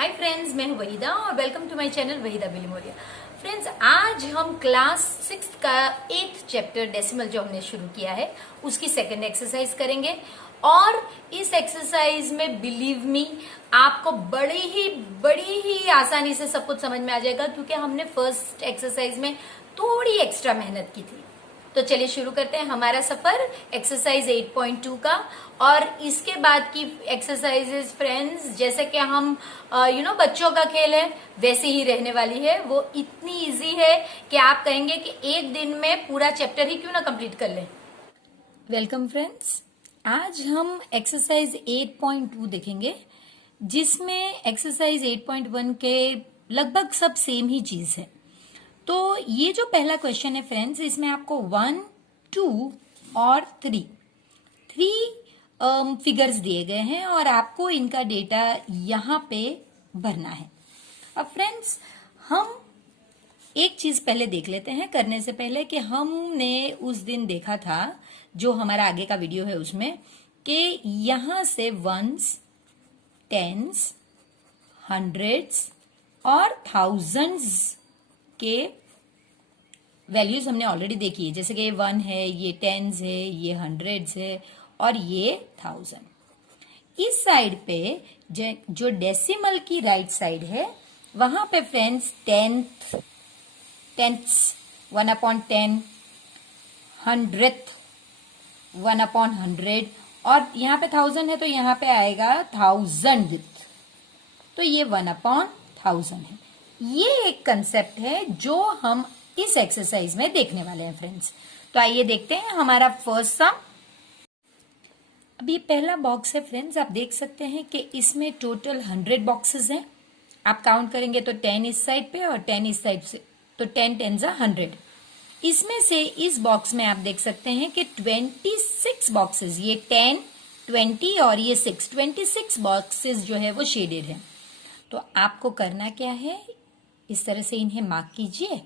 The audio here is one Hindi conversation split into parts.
हाय फ्रेंड्स, मैं हूं वहीदा और welcome to my channel Waheeda Bilimoria. Friends, आज हम क्लास 6 का 8th चैप्टर डेसिमल जो हमने शुरू किया है उसकी सेकंड एक्सरसाइज करेंगे। और इस एक्सरसाइज में बिलीव मी आपको बड़ी ही आसानी से सब कुछ समझ में आ जाएगा, क्योंकि हमने फर्स्ट एक्सरसाइज में थोड़ी एक्स्ट्रा मेहनत की थी। तो चलिए शुरू करते हैं हमारा सफर एक्सरसाइज 8.2 का। और इसके बाद की एक्सरसाइजेस फ्रेंड्स, जैसे कि हम बच्चों का खेल है वैसे ही रहने वाली है। वो इतनी इजी है कि आप कहेंगे कि एक दिन में पूरा चैप्टर ही क्यों ना कंप्लीट कर लें। वेलकम फ्रेंड्स, आज हम एक्सरसाइज 8.2 देखेंगे, जिसमें एक्सरसाइज 8.1 के लगभग सब सेम ही चीज है। तो ये जो पहला क्वेश्चन है फ्रेंड्स, इसमें आपको 1, 2 और 3 फिगर्स दिए गए हैं और आपको इनका डेटा यहाँ पे भरना है। अब फ्रेंड्स, हम एक चीज पहले देख लेते हैं करने से पहले कि हमने उस दिन देखा था, जो हमारा आगे का वीडियो है उसमें, कि यहां से वंस, टेंस, हंड्रेड्स और थाउजेंड्स के वैल्यूज हमने ऑलरेडी देखी है। जैसे कि ये 1 है, ये टेंस है, ये हंड्रेड्स है और ये 1000। इस साइड पे जो डेसिमल की राइट साइड है, वहां पे फ्रेंड्स टेंथ्स 1/10, हंड्रेथ 1/100 और यहाँ पे 1000 है तो यहाँ पे आएगा 1000th, तो ये 1/1000 है। ये एक कंसेप्ट है जो हम इस एक्सरसाइज में देखने वाले हैं फ्रेंड्स। तो आइए देखते हैं हमारा फर्स्ट सम। अब ये पहला बॉक्स है फ्रेंड्स, आप देख सकते हैं कि इसमें टोटल 100 बॉक्सेस हैं। आप काउंट करेंगे तो 10 इस साइड पे और 10 इस साइड से, तो 10 10 100। इसमें से इस बॉक्स में आप देख सकते हैं कि 26 बॉक्सेस, ये 10, 20 और ये 6, 26 बॉक्सेस जो है वो शेडेड है। तो आपको करना क्या है, इस तरह से इन्हें मार्क कीजिए।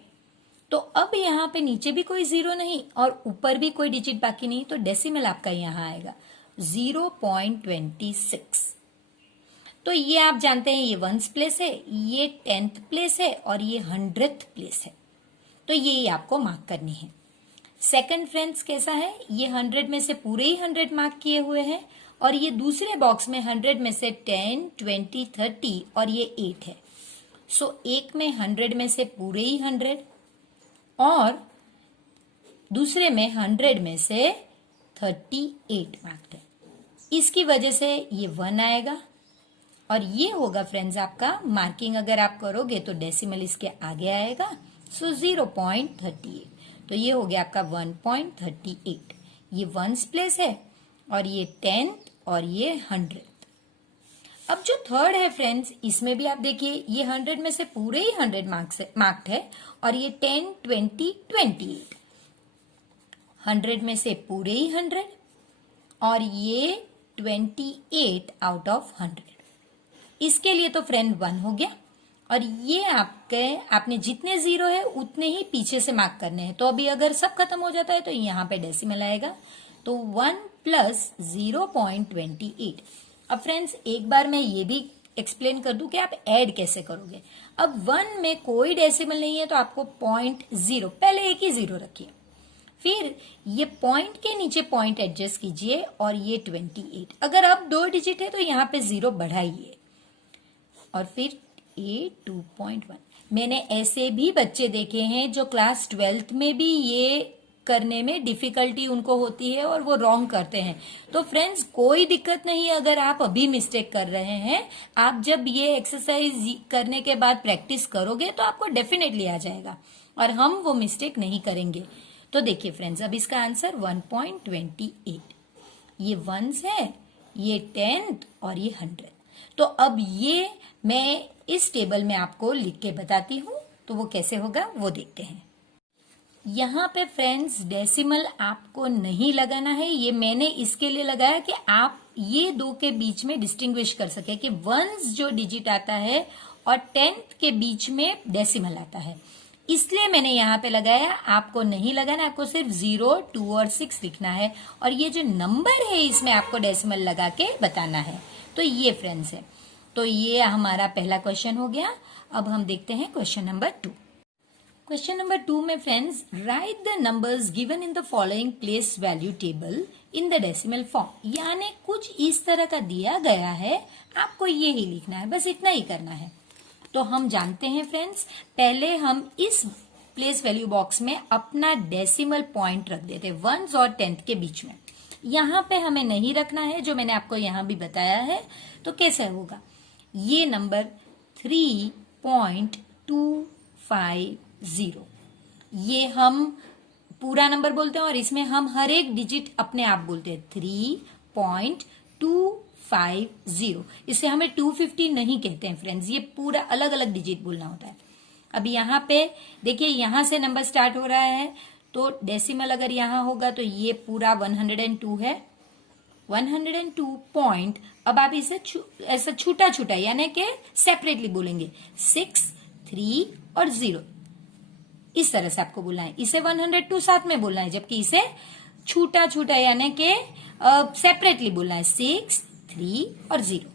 तो अब यहाँ पे नीचे भी कोई जीरो नहीं और ऊपर भी कोई डिजिट बाकी नहीं, तो डेसिमल आपका यहाँ आएगा 0.26। तो ये आप जानते हैं, ये 1th प्लेस है, ये 10th प्लेस है और ये 100th प्लेस है। तो ये आपको मार्क करनी है। सेकंड फ्रेंड्स कैसा है, ये 100 में से पूरे ही 100 मार्क किए हुए हैं और ये दूसरे बॉक्स में 100 में से 10, 20, 30 और ये 8 है। सो एक में 100 में से पूरे ही 100 और दूसरे में 100 में से 38 मार्क्ड है। इसकी वजह से ये 1 आएगा और ये होगा फ्रेंड्स आपका मार्किंग। अगर आप करोगे तो डेसिमल इसके आगे आएगा, सो 0.38। तो ये हो गया आपका 1.38। ये 1st प्लेस है और ये 10th और ये 100। अब जो थर्ड है फ्रेंड्स, इसमें भी आप देखिए, ये 100 में से पूरे ही 100 मार्क्ड है और ये 10, 20, 28, 100 में से पूरे ही 100 और ये 28 आउट ऑफ 100। इसके लिए तो फ्रेंड 1 हो गया और ये आपने जितने जीरो है उतने ही पीछे से मार्क करने हैं। तो अभी अगर सब खत्म हो जाता है तो यहाँ पे डेसिमल आएगा, तो 1 प्लस 0.28। अब फ्रेंड्स, एक बार मैं ये भी एक्सप्लेन कर दूं कि आप ऐड कैसे करोगे। अब 1 में कोई डेसिमल नहीं है तो आपको 0.0, पहले एक ही जीरो रखिए, फिर ये पॉइंट के नीचे पॉइंट एडजस्ट कीजिए और ये 28। अगर अब 2 डिजिट है तो यहाँ पे 0 बढ़ाइए और फिर 2.1। मैंने ऐसे भी बच्चे देखे हैं जो क्लास 12th में भी ये करने में डिफिकल्टी उनको होती है और वो रॉन्ग करते हैं। तो फ्रेंड्स, कोई दिक्कत नहीं अगर आप अभी मिस्टेक कर रहे हैं। आप जब ये एक्सरसाइज करने के बाद प्रैक्टिस करोगे तो आपको डेफिनेटली आ जाएगा और हम वो मिस्टेक नहीं करेंगे। तो देखिए फ्रेंड्स, अब इसका आंसर 1.28। ये 1s है, ये 10th और ये 100। तो अब ये मैं इस टेबल में आपको लिख के बताती हूँ, तो वो कैसे होगा वो देखते हैं। यहाँ पे फ्रेंड्स डेसिमल आपको नहीं लगाना है, ये मैंने इसके लिए लगाया कि आप ये दो के बीच में डिस्टिंग्विश कर सके कि 1s जो डिजिट आता है और 10th के बीच में डेसिमल आता है, इसलिए मैंने यहाँ पे लगाया। आपको नहीं लगाना, आपको सिर्फ 0, 2 और 6 लिखना है और ये जो नंबर है इसमें आपको डेसिमल लगा के बताना है। तो ये फ्रेंड्स है। तो ये हमारा पहला क्वेश्चन हो गया। अब हम देखते हैं क्वेश्चन नंबर 2। क्वेश्चन नंबर 2 में friends, right the numbers given in the following place value table in the decimal form. यानी कुछ इस तरह का दिया गया है, आपको ये ही लिखना है, बस इतना ही करना है। तो हम जानते हैं फ्रेंड्स, पहले हम इस प्लेस वैल्यू बॉक्स में अपना डेसिमल पॉइंट रख देते, वंस और टेंथ के बीच में। यहां पे हमें नहीं रखना है, जो मैंने आपको यहां भी बताया है। तो कैसे होगा, ये नंबर 3.250, ये हम पूरा नंबर बोलते हैं और इसमें हम हर एक डिजिट अपने आप बोलते हैं, 3.250। इसे हमें 250 नहीं कहते हैं फ्रेंड्स, ये पूरा अलग अलग डिजिट बोलना होता है। अब यहाँ पे देखिए, यहां से नंबर स्टार्ट हो रहा है, तो डेसिमल अगर यहां होगा तो ये पूरा 102 है, 102 पॉइंट। अब आप इसे ऐसा छोटा छोटा यानी कि सेपरेटली बोलेंगे, 6, 3 और 0, इस तरह से आपको बोलना है। इसे 102 साथ में बोलना है, जबकि इसे छोटा छोटा यानी कि सेपरेटली बोलना है, 6, 3 और 0।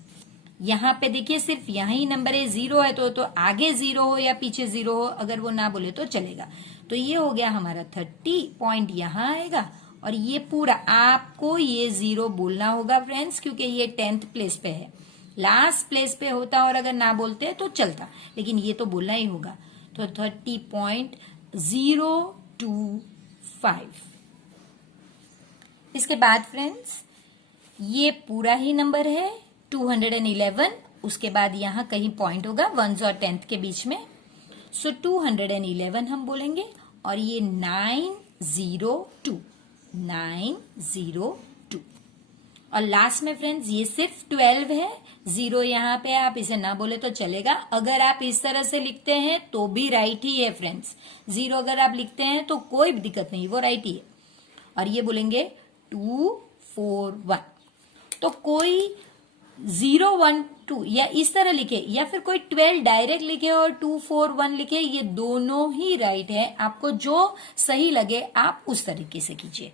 यहाँ पे देखिए सिर्फ यहाँ ही नंबर है, 0 है तो आगे 0 हो या पीछे 0 हो, अगर वो ना बोले तो चलेगा। तो ये हो गया हमारा 30 पॉइंट, यहाँ आएगा। और ये पूरा आपको ये 0 बोलना होगा फ्रेंड्स, क्योंकि ये 10th प्लेस पे है। लास्ट प्लेस पे होता और अगर ना बोलते तो चलता, लेकिन ये तो बोलना ही होगा। तो 30.025। इसके बाद फ्रेंड्स, ये पूरा ही नंबर है 211। उसके बाद यहां कहीं पॉइंट होगा वंस और 10th के बीच में, सो 211 हम बोलेंगे। और ये 902 और लास्ट में फ्रेंड्स ये सिर्फ 12 है, 0 यहाँ पे, आप इसे ना बोले तो चलेगा। अगर आप इस तरह से लिखते हैं तो भी राइट ही है फ्रेंड्स, 0 अगर आप लिखते हैं तो कोई दिक्कत नहीं, वो राइट ही है। और ये बोलेंगे 241, तो कोई 012 या इस तरह लिखे, या फिर कोई 12 डायरेक्ट लिखे और 241 लिखे, ये दोनों ही राइट है। आपको जो सही लगे आप उस तरीके से कीजिए।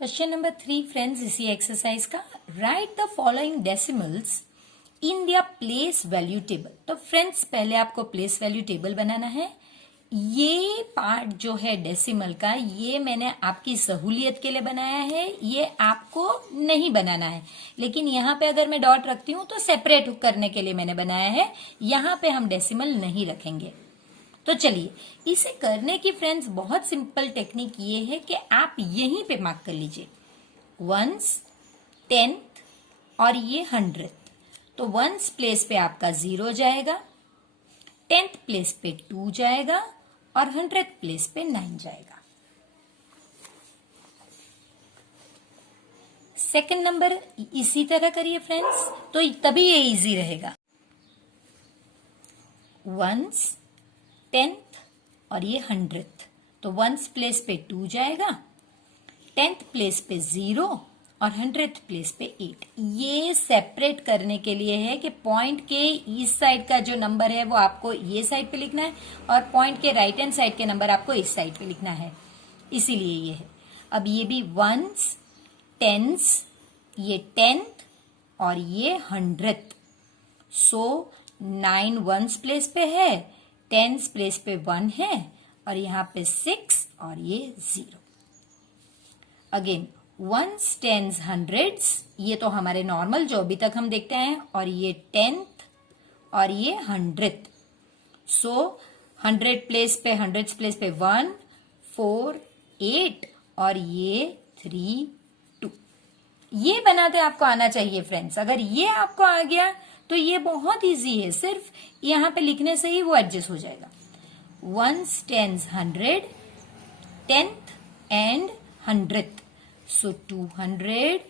क्वेश्चन नंबर 3 फ्रेंड्स, इसी एक्सरसाइज का, write the following decimals in their place value table. तो फ्रेंड्स पहले आपको प्लेस वैल्यू टेबल बनाना है। ये पार्ट जो है डेसिमल का, ये मैंने आपकी सहूलियत के लिए बनाया है, ये आपको नहीं बनाना है। लेकिन यहाँ पे अगर मैं डॉट रखती हूँ तो सेपरेट करने के लिए मैंने बनाया है, यहाँ पे हम डेसिमल नहीं रखेंगे। तो चलिए, इसे करने की फ्रेंड्स बहुत सिंपल टेक्निक ये है कि आप यहीं पे मार्क कर लीजिए, वंस, 10th और ये 100th। तो वंस प्लेस पे आपका 0 जाएगा, 10th प्लेस पे 2 जाएगा और 100th प्लेस पे 9 जाएगा। सेकंड नंबर इसी तरह करिए फ्रेंड्स, तो तभी ये इजी रहेगा। वंस, 10th और ये 100th, तो वंस प्लेस पे 2 जाएगा, 10th प्लेस पे 0 और 100th प्लेस पे 8। ये सेपरेट करने के लिए है कि पॉइंट के इस साइड का जो नंबर है वो आपको ये साइड पे लिखना है और पॉइंट के राइट हैंड साइड के नंबर आपको इस साइड पे लिखना है, इसीलिए ये है। अब ये भी वंस, टेंस, ये 10th और ये 100th, सो 9 वंस प्लेस पे है, 10th प्लेस पे 1 है और यहाँ पे 6 और ये 0। अगेन वंस, टेंस, 100s, ये तो हमारे नॉर्मल जो अभी तक हम देखते हैं, और ये 10th और ये 100th, सो 100 प्लेस पे 100 प्लेस पे 1, 4, 8 और ये 3, 2। ये बनाते आपको आना चाहिए फ्रेंड्स। अगर ये आपको आ गया तो ये बहुत इजी है, सिर्फ यहां पे लिखने से ही वो एडजस्ट हो जाएगा। Ones, tens, 100, 10th and 100th, so 200,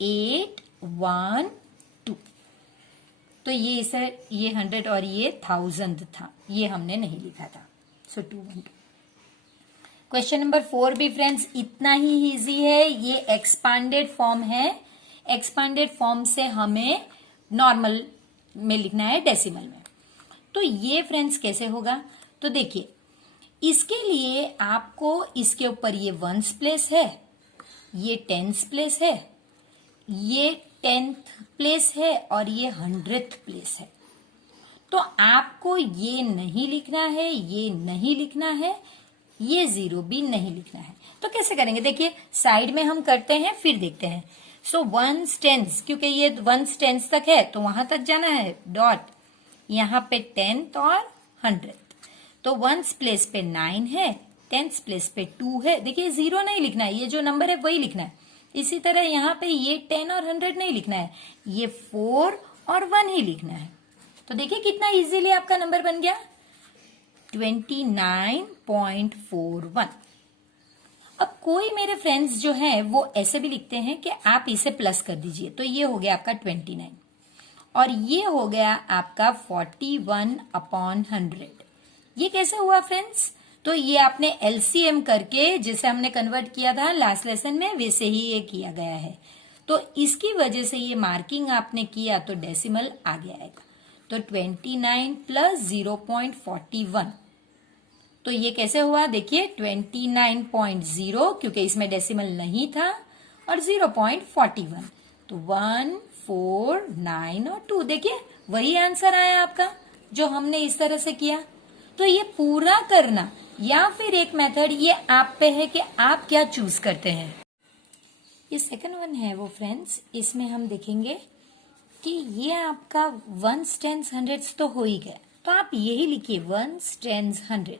8, 1, 2। तो ये सर ये 100 और ये 1000 था, ये हमने नहीं लिखा था, सो 212। क्वेश्चन नंबर 4 भी फ्रेंड्स इतना ही इजी है, ये एक्सपांडेड फॉर्म है। एक्सपांडेड फॉर्म से हमें नॉर्मल में लिखना है, डेसिमल में। तो ये फ्रेंड्स कैसे होगा, तो देखिए, इसके लिए आपको इसके ऊपर ये वंस प्लेस है, ये टेंस प्लेस है, ये 10th प्लेस है और ये 100th प्लेस है। तो आपको ये नहीं लिखना है, ये नहीं लिखना है, ये 0 भी नहीं लिखना है। तो कैसे करेंगे, देखिए साइड में हम करते हैं फिर देखते हैं। सो 1s 10s, क्योंकि ये 1s 10s तक है तो वहां तक जाना है, डॉट, यहाँ पे 10th और 100th। तो 1s प्लेस पे 9 है, 10th प्लेस पे 2 है। देखिए 0 नहीं लिखना है, ये जो नंबर है वही लिखना है। इसी तरह यहाँ पे ये 10 और 100 नहीं लिखना है, ये 4 और 1 ही लिखना है। तो देखिए कितना इजीली आपका नंबर बन गया, 29.41। अब कोई मेरे फ्रेंड्स जो हैं वो ऐसे भी लिखते हैं कि आप इसे प्लस कर दीजिए, तो ये हो गया आपका 29 और ये हो गया आपका 41/100। ये कैसे हुआ फ्रेंड्स, तो ये आपने एलसीएम करके जिसे हमने कन्वर्ट किया था लास्ट लेसन में, वैसे ही ये किया गया है। तो इसकी वजह से ये मार्किंग आपने किया तो डेसिमल आगे आएगा। तो 29 प्लस 0.41, तो ये कैसे हुआ, देखिए 29.0, क्योंकि इसमें डेसिमल नहीं था, और 0.41, तो 1, 4, 9 और 2। देखिए वही आंसर आया आपका जो हमने इस तरह से किया। तो ये पूरा करना या फिर एक मेथड, ये आप पे है कि आप क्या चूज करते हैं। ये सेकंड वन है वो फ्रेंड्स, इसमें हम देखेंगे कि ये आपका 1s 10s 100s तो हो ही गया, तो आप यही लिखिए 1s 10s 100,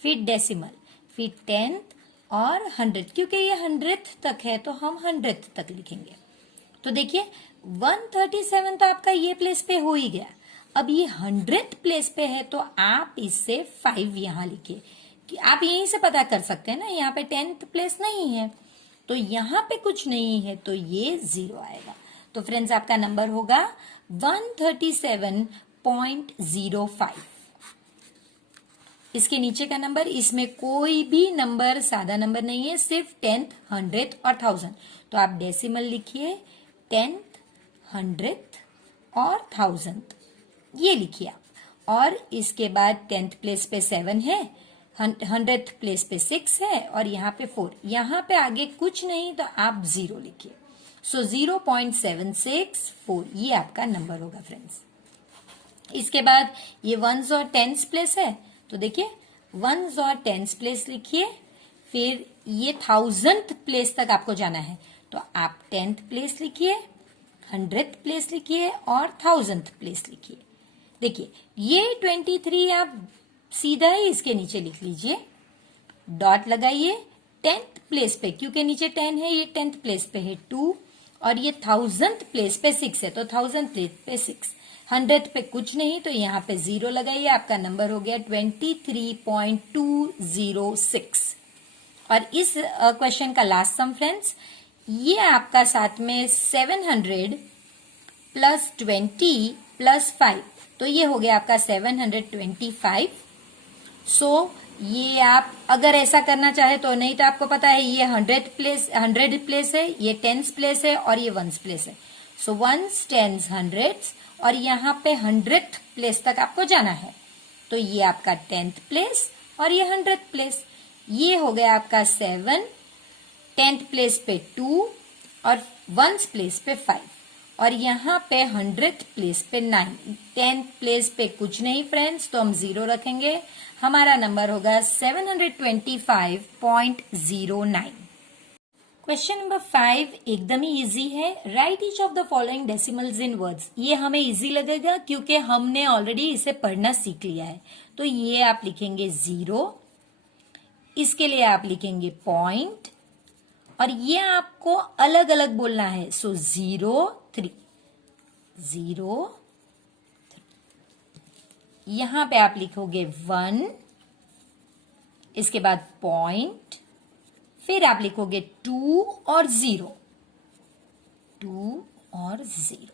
फिर डेसिमल, फिर 10th और 100, क्योंकि ये 100th तक है तो हम 100th तक लिखेंगे। तो देखिए 137 तो आपका ये प्लेस पे हो ही गया, अब ये 100th प्लेस पे है तो आप इससे 5 यहां लिखिए, कि आप यहीं से पता कर सकते हैं ना, यहाँ पे 10th प्लेस नहीं है तो यहाँ पे कुछ नहीं है तो ये 0 आएगा। तो फ्रेंड्स आपका नंबर होगा 137.05। इसके नीचे का नंबर, इसमें कोई भी नंबर सादा नंबर नहीं है, सिर्फ 10th 100th और 1000। तो आप डेसिमल लिखिए 10th 100th और 1000, ये लिखिए आप। और इसके बाद 10th प्लेस पे 7 है, 100th प्लेस पे 6 है और यहाँ पे 4, यहाँ पे आगे कुछ नहीं तो आप 0 लिखिए। सो 0.764 ये आपका नंबर होगा फ्रेंड्स। इसके बाद ये 1s और 10s प्लेस है, तो देखिए 1s और 10s प्लेस लिखिए, फिर ये 1000th प्लेस तक आपको जाना है तो आप 10th प्लेस लिखिए, 100th प्लेस लिखिए और 1000th प्लेस लिखिए। देखिए ये 23 आप सीधा ही इसके नीचे लिख लीजिए, डॉट लगाइए 10th प्लेस पे, क्योंकि नीचे 10 है, ये 10th प्लेस पे है 2 और ये 1000th प्लेस पे 6 है तो 1000th प्लेस पे 6, 100th पे कुछ नहीं तो यहाँ पे 0 लगाइए, आपका नंबर हो गया 23.206। और इस क्वेश्चन का लास्ट सम फ्रेंड्स, ये आपका साथ में 700 प्लस 20 प्लस 5, तो ये हो गया आपका 725। सो ये आप अगर ऐसा करना चाहे तो, नहीं तो आपको पता है ये 100 प्लेस है, ये 10th प्लेस है और ये 1s प्लेस है। सो 1s 10s 100s और यहाँ पे 100th प्लेस तक आपको जाना है, तो ये आपका 10th प्लेस और ये 100th प्लेस, ये हो गया आपका 7, 10th प्लेस पे 2 और 1s प्लेस पे 5 और यहाँ पे 100th प्लेस पे 9, 10th प्लेस पे कुछ नहीं फ्रेंड्स तो हम 0 रखेंगे, हमारा नंबर होगा 725.09। क्वेश्चन नंबर 5 एकदम ही इजी है, right each of the following decimals in words. ये हमें इजी लगेगा क्योंकि हमने ऑलरेडी इसे पढ़ना सीख लिया है। तो ये आप लिखेंगे 0, इसके लिए आप लिखेंगे पॉइंट और ये आपको अलग अलग बोलना है। सो 0 3, 0 3, यहां पे आप लिखोगे 1, इसके बाद पॉइंट, फिर आप लिखोगे 2 और 0, 2 और 0।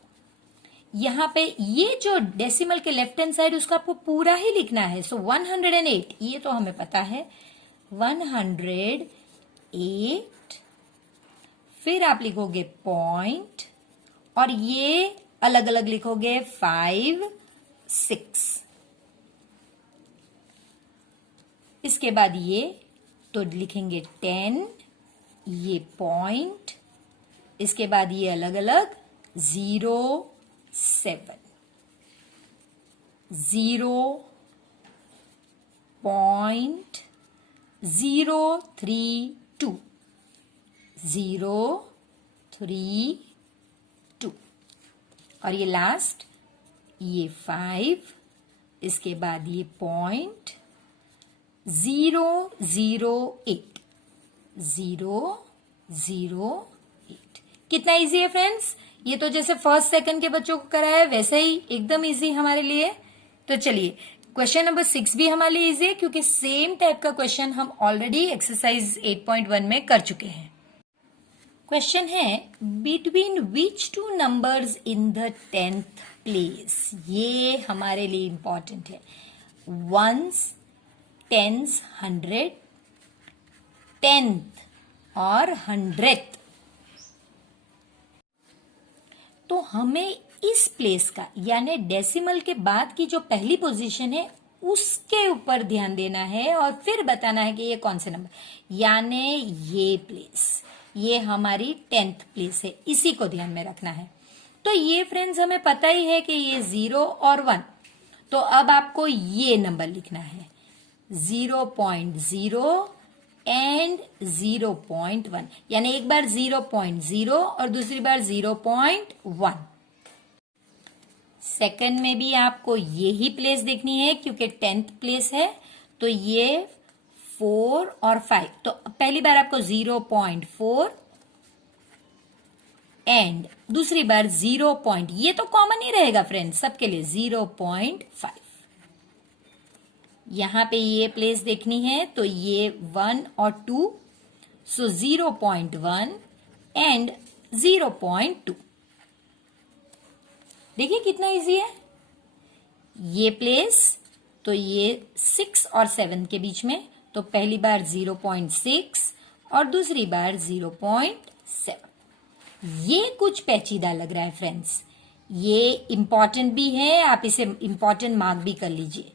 यहां पे ये जो डेसिमल के लेफ्ट हैंड साइड उसको आपको पूरा ही लिखना है। सो 108, ये तो हमें पता है 108, फिर आप लिखोगे पॉइंट और ये अलग अलग लिखोगे 5, 6, इसके बाद ये तो लिखेंगे 10, ये पॉइंट, इसके बाद ये अलग अलग 0.7 0.032 0.32 और ये लास्ट ये 5, इसके बाद ये 0.008 0.008। कितना इजी है फ्रेंड्स? ये तो जैसे फर्स्ट सेकंड के बच्चों को कराया है वैसे ही एकदम इजी हमारे लिए। तो चलिए क्वेश्चन नंबर 6 भी हमारे लिए इजी है क्योंकि सेम टाइप का क्वेश्चन हम ऑलरेडी एक्सरसाइज 8.1 में कर चुके हैं। क्वेश्चन है between which two numbers in the 10th place. ये हमारे लिए इंपॉर्टेंट है। वंस, टेंस, 100, 10th और 100th। तो हमें इस प्लेस का यानी डेसिमल के बाद की जो पहली पोजीशन है उसके ऊपर ध्यान देना है और फिर बताना है कि ये कौन से नंबर, यानी ये प्लेस, ये हमारी 10th प्लेस है, इसी को ध्यान में रखना है। तो ये फ्रेंड्स हमें पता ही है कि ये 0 और 1, तो अब आपको ये नंबर लिखना है 0.0 एंड 0.1, यानी एक बार 0.0 और दूसरी बार 0.1। सेकंड में भी आपको यही प्लेस देखनी है क्योंकि 10th प्लेस है, तो ये 4 और 5, तो पहली बार आपको 0.4 एंड दूसरी बार 0. ये तो कॉमन ही रहेगा फ्रेंड्स सबके लिए 0.5। यहां पे ये प्लेस देखनी है तो ये 1 और 2, सो 0.1 एंड 0.2। देखिए कितना इजी है ये प्लेस, तो ये 6 और 7 के बीच में, तो पहली बार 0.6 और दूसरी बार 0.7। ये कुछ पेचीदा लग रहा है फ्रेंड्स, ये इंपॉर्टेंट भी है, आप इसे इंपॉर्टेंट मार्क भी कर लीजिए।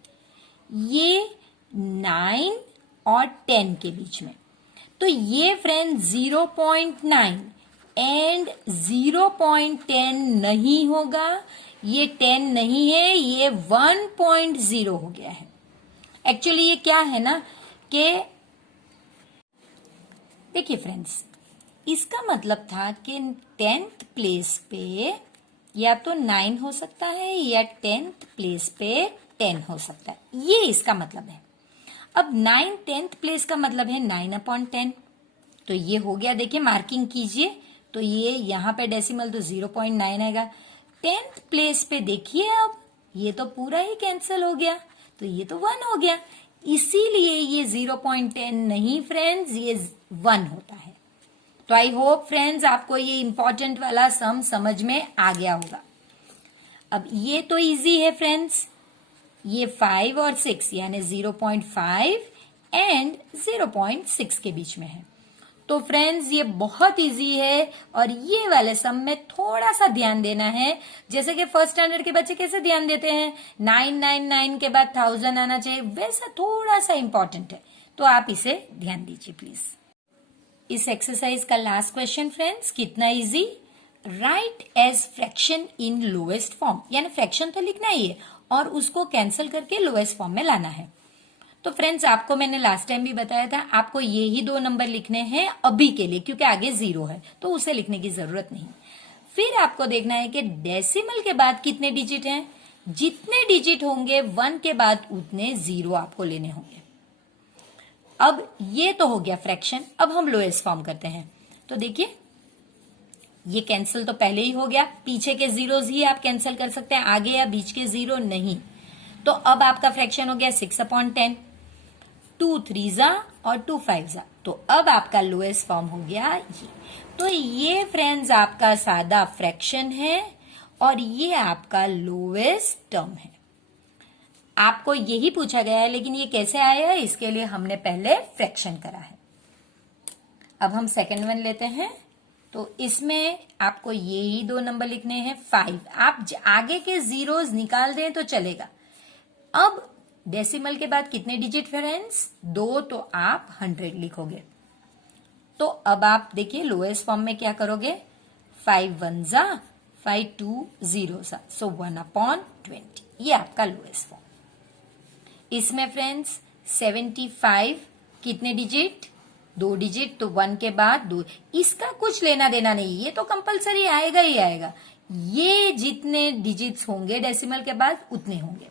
ये 9 और 10 के बीच में, तो ये फ्रेंड्स 0.9 एंड 0.10 नहीं होगा, ये 10 नहीं है, ये 1.0 हो गया है। एक्चुअली ये क्या है ना कि देखिए फ्रेंड्स, इसका मतलब था कि 10th प्लेस पे या तो 9 हो सकता है या 10th प्लेस पे 10 हो सकता है, ये इसका मतलब है। अब 9 10th प्लेस का मतलब है 9/10, तो ये हो गया। देखिए मार्किंग कीजिए, तो ये यहां पे डेसिमल तो 0.9 आएगा। 10th प्लेस पे देखिए, अब ये तो पूरा ही कैंसिल हो गया, तो ये तो 1 हो गया, इसीलिए ये 0.10 नहीं फ्रेंड्स, ये 1 होता है। तो आई होप फ्रेंड्स आपको ये इंपॉर्टेंट वाला सम समझ में आ गया होगा। अब ये तो इजी है फ्रेंड्स, ये 5 और 6 यानी 0.5 एंड 0.6 के बीच में है। तो फ्रेंड्स ये बहुत इजी है और ये वाले सम में थोड़ा सा ध्यान देना है, जैसे कि फर्स्ट स्टैंडर्ड के बच्चे कैसे ध्यान देते हैं 999 के बाद 1000 आना चाहिए, वैसा थोड़ा सा इंपॉर्टेंट है, तो आप इसे ध्यान दीजिए प्लीज। इस एक्सरसाइज का लास्ट क्वेश्चन फ्रेंड्स कितना easy, write as fraction in lowest form, यानी फ्रैक्शन तो लिखना ही है और उसको कैंसिल करके लोएस्ट फॉर्म में लाना है। तो फ्रेंड्स आपको मैंने लास्ट टाइम भी बताया था, आपको ये ही 2 नंबर लिखने हैं अभी के लिए, क्योंकि आगे 0 है तो उसे लिखने की जरूरत नहीं। फिर आपको देखना है कि डेसिमल के बाद कितने डिजिट हैं, जितने डिजिट होंगे 1 के बाद उतने 0 आपको लेने होंगे। अब ये तो हो गया फ्रैक्शन, अब हम लोएस्ट फॉर्म करते हैं। तो देखिए ये कैंसिल तो पहले ही हो गया, पीछे के जीरोस ही आप कैंसिल कर सकते हैं, आगे या बीच के 0 नहीं। तो अब आपका फ्रैक्शन हो गया 6/10, 2 3 और 2 5, तो अब आपका लोएस्ट फॉर्म हो गया ये। तो ये फ्रेंड्स आपका सादा फ्रैक्शन है और ये आपका लोएस्ट टर्म है। आपको यही पूछा गया है, लेकिन ये कैसे आया है इसके लिए हमने पहले फ्रैक्शन करा है। अब हम सेकंड वन लेते हैं, तो इसमें आपको यही 2 नंबर लिखने हैं 5, आप आगे के जीरोस निकाल दें तो चलेगा। अब डेसिमल के बाद कितने डिजिट फ्रेंड्स 2, तो आप 100 लिखोगे। तो अब आप देखिए लोएस्ट फॉर्म में क्या करोगे, 5 1 जा 5 2 0 सा, सो 1/20, ये आपका लोएस्ट फॉर्म। इसमें फ्रेंड्स 75 कितने डिजिट, 2 डिजिट, तो 1 के बाद 2, इसका कुछ लेना देना नहीं, ये तो कंपलसरी आएगा ही आएगा, ये जितने डिजिट्स होंगे डेसिमल के बाद उतने होंगे।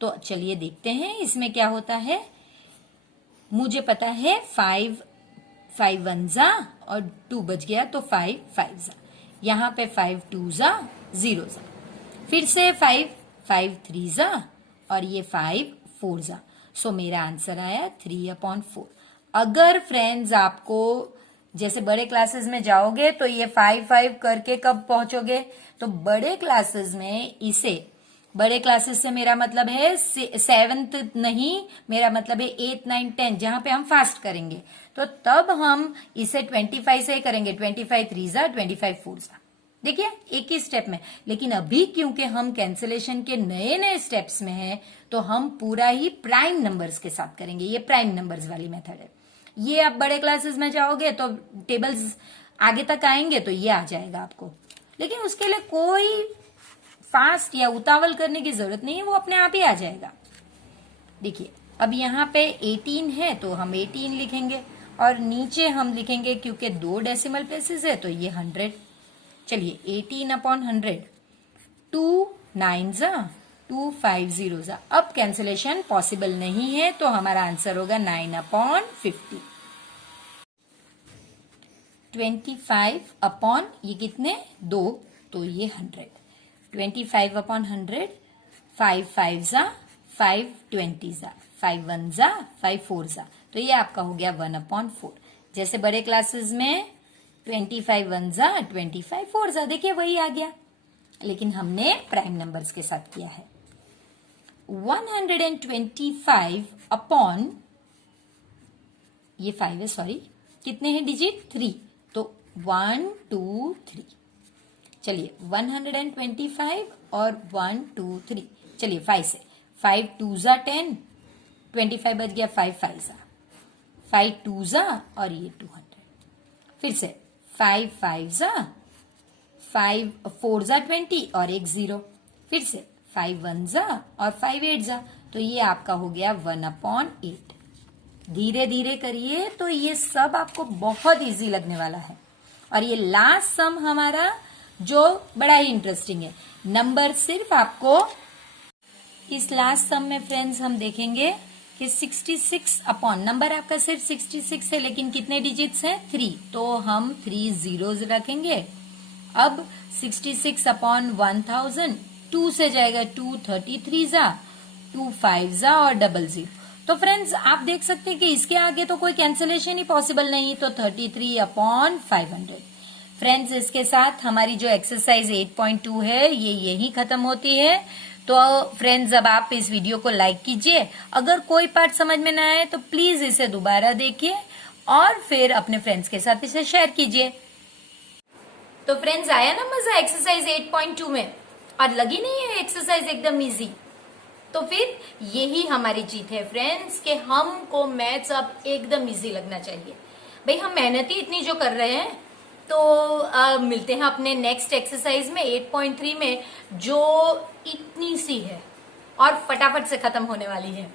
तो चलिए देखते हैं इसमें क्या होता है। मुझे पता है 5 5 1 जा और 2 बच गया, तो 5 5 जा, यहाँ पे 5 2 जा 0 जा, फिर से 5 5 3 जा और ये 5 4 जा, सो मेरा आंसर आया 3/4। अगर फ्रेंड्स आपको जैसे बड़े क्लासेस में जाओगे तो ये 5 5 करके कब पहुंचोगे, तो बड़े क्लासेस में इसे, बड़े क्लासेस से मेरा मतलब है 7th नहीं, मेरा मतलब है 8 9 10, जहां पे हम फास्ट करेंगे, तो तब हम इसे 25 से करेंगे, 25 3 जा 25 4 जा, देखिए एक ही स्टेप में। लेकिन अभी क्योंकि हम कैंसिलेशन के नए नए स्टेप्स में हैं, तो हम पूरा ही प्राइम नंबर्स के साथ करेंगे, ये प्राइम नंबर्स वाली मेथड है। ये आप बड़े क्लासेस में जाओगे तो टेबल्स आगे तक आएंगे तो ये आ जाएगा आपको, लेकिन उसके लिए कोई फास्ट या उतावल करने की जरूरत नहीं है, वो अपने आप ही आ जाएगा। देखिए अब यहाँ पे 18 है तो हम 18 लिखेंगे, और नीचे हम लिखेंगे क्योंकि 2 डेसिमल प्लेसेस है तो ये 100। चलिए 18/100, 2 9 जा 2 5 0 जा, अब कैंसिलेशन पॉसिबल नहीं है तो हमारा आंसर होगा 9/50। 25 अपॉन ये कितने 2, तो ये 100, 25/100, 5 5 जा 5 20 जा, 5 1 जा 5 4 जा, तो ये आपका हो गया 1/4। जैसे बड़े क्लासेस में 25 1 जा 25 4 जा, देखिए वही आ गया, लेकिन हमने प्राइम नंबर्स के साथ किया है। 125 अपॉन ये 5 है, सॉरी कितने हैं डिजिट 3, तो 1 2 3। चलिए 125 और 1 2 3, चलिए 5 से, 5 2 जा 10, 25 बच गया, 5 5 जा, 5 2 जा और ये 200, फिर से 5 5 जा, 5 4 जा 20 और एक 0, फिर से 5 1 जा और 5 8 जा, तो ये आपका हो गया 1/8। धीरे धीरे करिए तो ये सब आपको बहुत इजी लगने वाला है। और ये लास्ट सम हमारा जो बड़ा ही इंटरेस्टिंग है, नंबर सिर्फ आपको इस लास्ट सम में फ्रेंड्स हम देखेंगे कि 66 अपॉन, नंबर आपका सिर्फ 66 है लेकिन कितने डिजिट्स हैं 3, तो हम 3 zeros रखेंगे। अब 66 अपॉन 1000, 2 से जाएगा 2 33 जा, 2 5 जा और 00, तो फ्रेंड्स आप देख सकते हैं कि इसके आगे तो कोई कैंसिलेशन ही पॉसिबल नहीं, तो 33/500। फ्रेंड्स इसके साथ हमारी जो एक्सरसाइज 8.2 है ये यही खत्म होती है। तो फ्रेंड्स अब आप इस वीडियो को लाइक कीजिए, अगर कोई पार्ट समझ में ना आए तो प्लीज इसे दोबारा देखिए और फिर अपने फ्रेंड्स के साथ इसे शेयर कीजिए। तो फ्रेंड्स आया ना मजा एक्सरसाइज 8.2 में, और लगी नहीं है एक्सरसाइज एकदम इजी, तो फिर यही हमारी जीत है फ्रेंड्स कि हमको मैथ्स अब एकदम इजी लगना चाहिए। भाई हम मेहनत ही इतनी जो कर रहे हैं, तो मिलते हैं अपने नेक्स्ट एक्सरसाइज में 8.3 में, जो इतनी सी है और फटाफट से खत्म होने वाली है।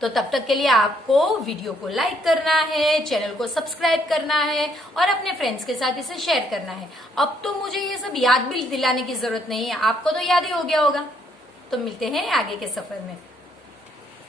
तो तब तक के लिए आपको वीडियो को लाइक करना है, चैनल को सब्सक्राइब करना है और अपने फ्रेंड्स के साथ इसे शेयर करना है। अब तो मुझे ये सब याद भी दिलाने की जरूरत नहीं है, आपको तो याद ही हो गया होगा। तो मिलते हैं आगे के सफर में।